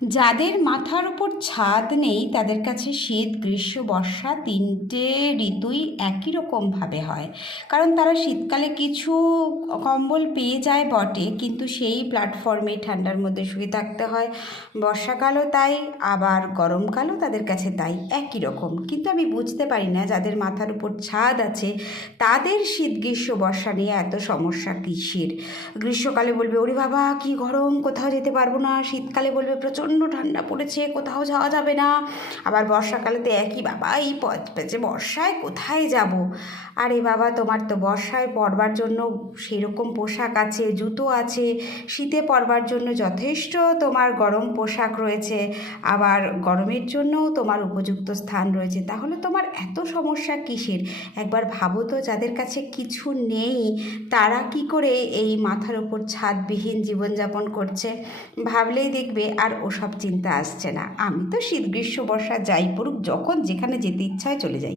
যাদের মাথার উপর ছাদ নেই তাদের কাছে শীত গ্রীষ্ম বর্ষা তিনটে ঋতুই একই রকমভাবে হয়। কারণ তারা শীতকালে কিছু কম্বল পেয়ে যায় বটে, কিন্তু সেই প্ল্যাটফর্মে ঠান্ডার মধ্যে শুয়ে থাকতে হয়। বর্ষাকালও তাই, আবার গরমকালও তাদের কাছে তাই, একই রকম। কিন্তু আমি বুঝতে পারি না যাদের মাথার উপর ছাদ আছে তাদের শীত গ্রীষ্ম বর্ষা নিয়ে এত সমস্যা কিসের। গ্রীষ্মকালে বলবে ওরে বাবা কি গরম, কোথাও যেতে পারবো না। শীতকালে বলবে প্রচণ্ড ঠান্ডা পড়েছে, কোথাও যাওয়া যাবে না। আবার বর্ষাকালেতে একই, বাবা এই পচপেচে বর্ষায় কোথায় যাব। আরে বাবা, তোমার তো বর্ষায় পরবার জন্য সেরকম পোশাক আছে, জুতো আছে। শীতে পরবার জন্য যথেষ্ট তোমার গরম পোশাক রয়েছে, আবার গরমের জন্যও তোমার উপযুক্ত স্থান রয়েছে। তাহলে তোমার এত সমস্যা কিসের? একবার ভাবো তো, যাদের কাছে কিছু নেই তারা কি করে এই মাথার ওপর ছাদবিহীন জীবনযাপন করছে। ভাবলেই দেখবে আর ওসব চিন্তা আসছে না। আমি তো শীত গ্রীষ্ম বর্ষা যাই পড়ুক, যখন যেখানে যেতে ইচ্ছা হয় চলে যাই।